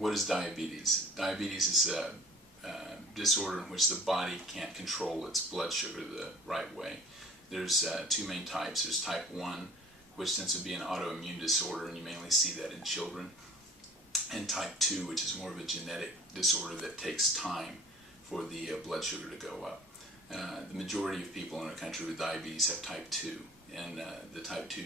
What is diabetes? Diabetes is a disorder in which the body can't control its blood sugar the right way. There's two main types. There's type 1, which tends to be an autoimmune disorder, and you mainly see that in children, and type 2, which is more of a genetic disorder that takes time for the blood sugar to go up. The majority of people in our country with diabetes have type 2, and the type 2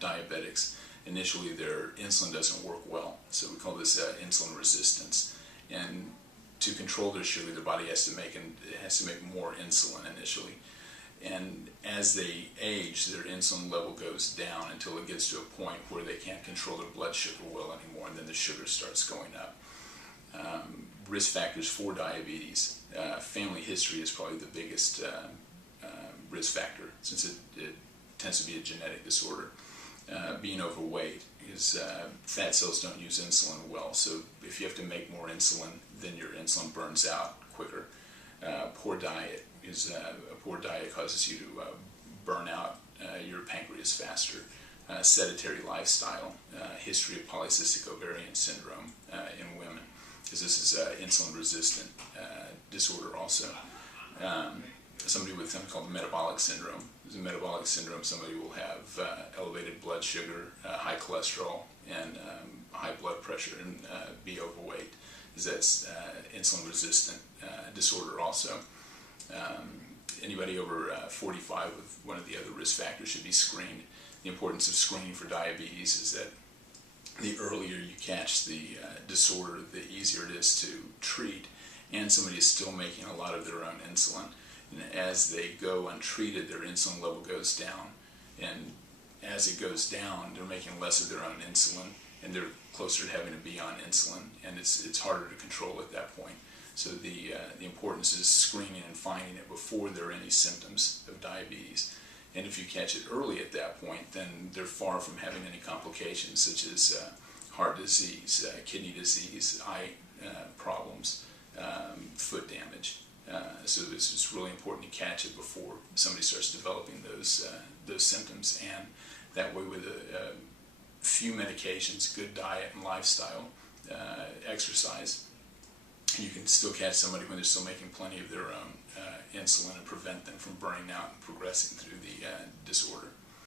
diabetics, initially their insulin doesn't work well, so we call this insulin resistance. And to control their sugar, the body has to make more insulin initially. And as they age, their insulin level goes down until it gets to a point where they can't control their blood sugar well anymore, and then the sugar starts going up. Risk factors for diabetes. Family history is probably the biggest risk factor, since it tends to be a genetic disorder. Being overweight, because fat cells don't use insulin well, so if you have to make more insulin, then your insulin burns out quicker. Poor diet, is a poor diet causes you to burn out your pancreas faster. Sedentary lifestyle, history of polycystic ovarian syndrome in women, because this is insulin resistant disorder also. Somebody with something called metabolic syndrome. There's a metabolic syndrome, somebody will have elevated blood sugar, high cholesterol, and high blood pressure, and be overweight, because that's insulin resistant disorder also. Anybody over 45 with one of the other risk factors should be screened. The importance of screening for diabetes is that the earlier you catch the disorder, the easier it is to treat, and somebody is still making a lot of their own insulin. And as they go untreated, their insulin level goes down, and as it goes down, they're making less of their own insulin, and they're closer to having to be on insulin, and it's harder to control at that point. So the importance is screening and finding it before there are any symptoms of diabetes. And if you catch it early at that point, then they're far from having any complications such as heart disease, kidney disease, eye problems, foot damage. So it's really important to catch it before somebody starts developing those symptoms. And that way, with a few medications, good diet and lifestyle, exercise, you can still catch somebody when they're still making plenty of their own insulin and prevent them from burning out and progressing through the disorder.